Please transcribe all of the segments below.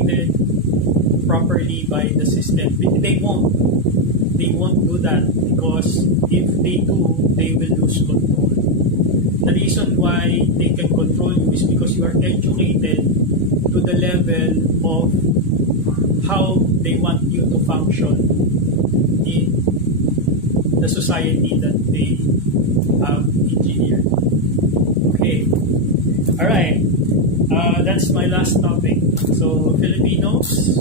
treated properly by the system. They won't do that, because if they do, they will lose control. The reason why they can control you is because you are educated to the level of how they want you to function in the society that they have engineered. Okay. Alright. That's my last topic. So, Filipinos,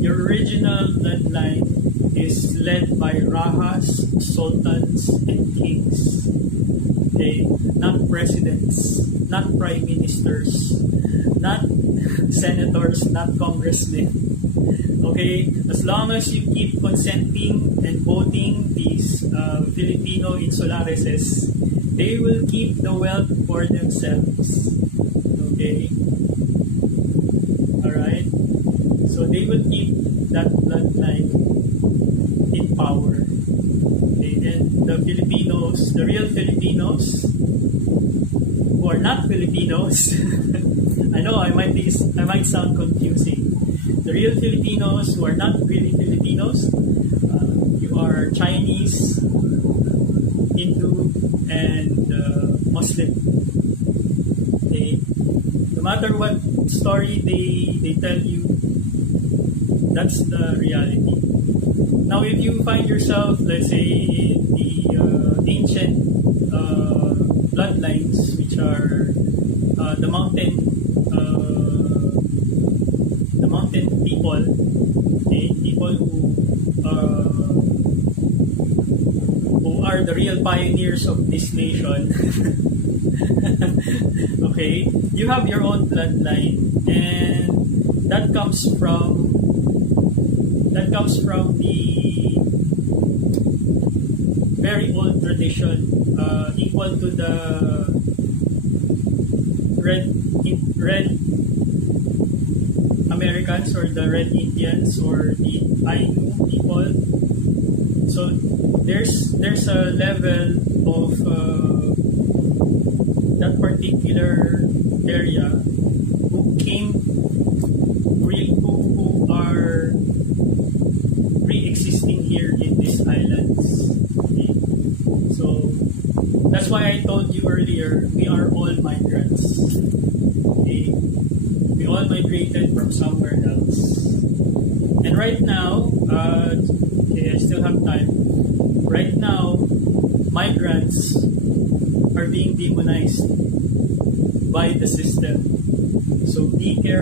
your original bloodline is led by Rahas, Sultans, and Kings. Okay? Not presidents, not prime ministers, not senators, not congressmen. Okay? As long as you keep consenting and voting these Filipino insulareses, they will keep the wealth for themselves. Okay? Alright? So they will keep that bloodline in power. Okay? And the Filipinos, the real Filipinos, who are not Filipinos, I know I might sound confusing. The real Filipinos who are not really Filipinos, you are Chinese, Hindu, and Muslim. Okay? No matter what story they tell you, that's the reality. Now, if you find yourself, let's say, in the ancient bloodlines, which are the mountain people, okay, people who are the real pioneers of this nation. Okay, you have your own bloodline, and that comes from the very old tradition, equal to the red Americans, or the red Indians, or the Ainu people. So there's a level of that particular area who are pre-existing here in these islands. Okay? So that's why I told you earlier, we are all migrants. Okay? We all migrated from somewhere else. And right now, okay, I still have time. Right now, migrants are being demonized by the system. So be careful.